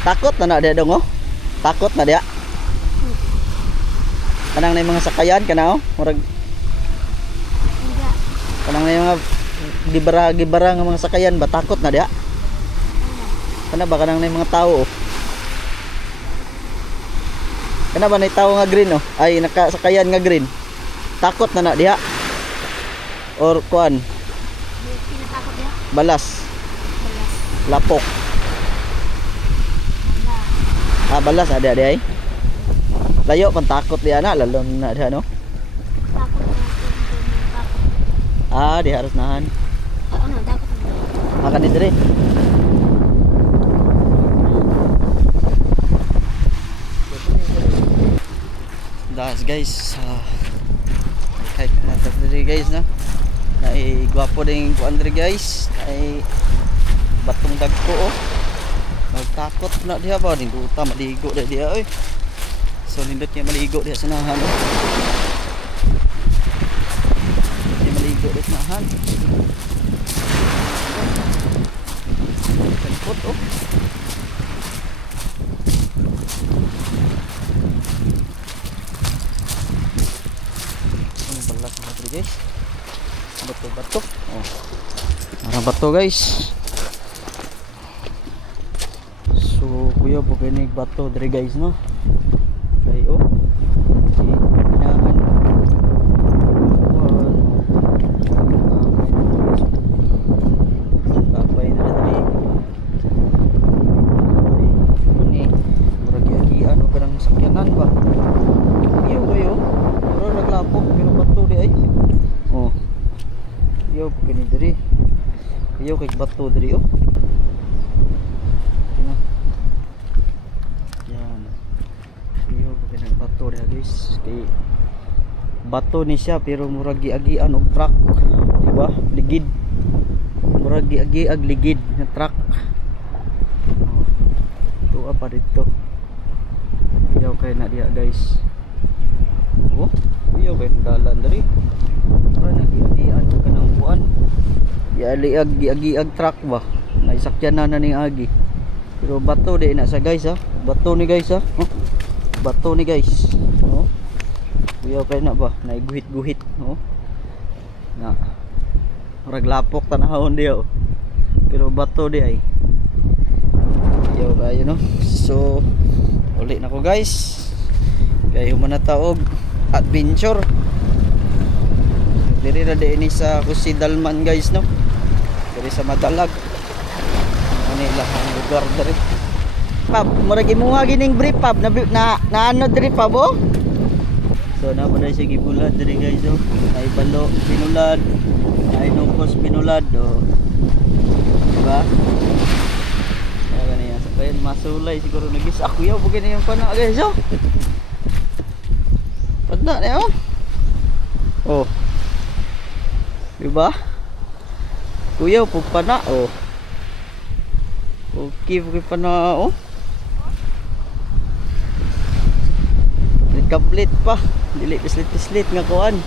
Takot na dia dong oh. Takot na dia. Kanang na yung mga sakayan kana oh. Murag kanang na yung mga gibara nga mga sakayan ba takot na dia. Kana ba kanang na yung mga tao oh. Kana ba na tao nga green oh. Ay nakasakayan nga green. Takot na dia. Or kuan. Balas. Lapok. Balas ada dia ay. Layo pan takot dia na lalo na dia no. Di harus nahan. Makan di diri. Das guys, kahit natin diri guys na. Ay gwapo ding kuan diri guys. Ay batong dagko oh. Magtakot na dia ba ning duta maligo dia oy. So nindot niya maligo dia sanahan. Dia maligo dia sanahan. Takot oh. Ini balas na guys. Bato-bato. Oh. Marang bato guys. So kuya po kinig bato diri guys no. Kay oh. Inahan. Tapay na diri. Ini murag-agian o kanang sakyanan ba. Iyo kayo. Pero naglapok pero bato di ay. Oh. Iyo po kinig diri. Iyo kay bato diri oh. Bato dia guys kay bato ni siya pero murag giagian og truck di ba ligid murag giagi-ag ligid na truck tuwa pa dito yaw kay na dia guys oh yaw kay dalan diri para nagian kanang buwan giagi-ag truck ba naisakyan na ning agi pero bato di na sa guys ha bato ni guys ha oh. Bato ni guys oh kuya kay na ba naiguhit-guhit oh na murag lapok tanahon diyo pero bato di ay yo kayo no so uli na ko guys kayo manataog adventure diri na din sa Kusidalman guys no diri sa Madalag ano ilang lugar diri pab murag imuha gining brief pab na ano diri pab oh so na mo dai sige bulad diri guys oh ay balo binulad ay nungkos binulad oh diba kaya niya sa kayan masulay siguro nagis ako yaw bugin na yung pana guys oh pagda na oh oh diba kuya pug pana oh okay pug pana oh complete pa dili pislit nga kuan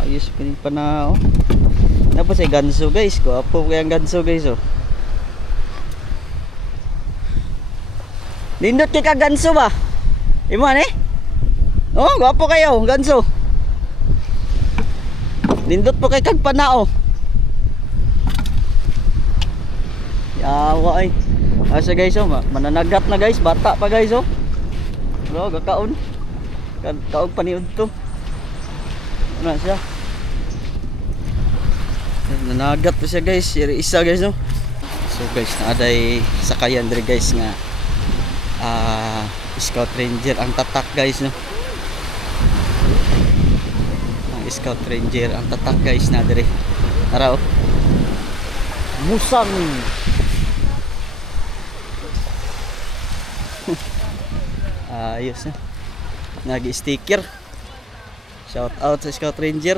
ayos pinig pa na oh tapos ay ganso guys guwapo kaya ang ganso guys oh lindot kay ka ganso ba iman eh oh guwapo kayo ganso lindot po kay kag panao yawa ay asa guys oh mananagat na guys bata pa guys oh bro, gakaon. Kaog paniud to. Ano siya? Nanagat pa siya guys. Isa guys no. So guys, naaday sakayan diri guys nga Scout Ranger ang tatak guys no. Ang Scout Ranger ang tatak guys na diri. Tara oh. Musang. Ayos na nagi sticker shout out sa Scout Ranger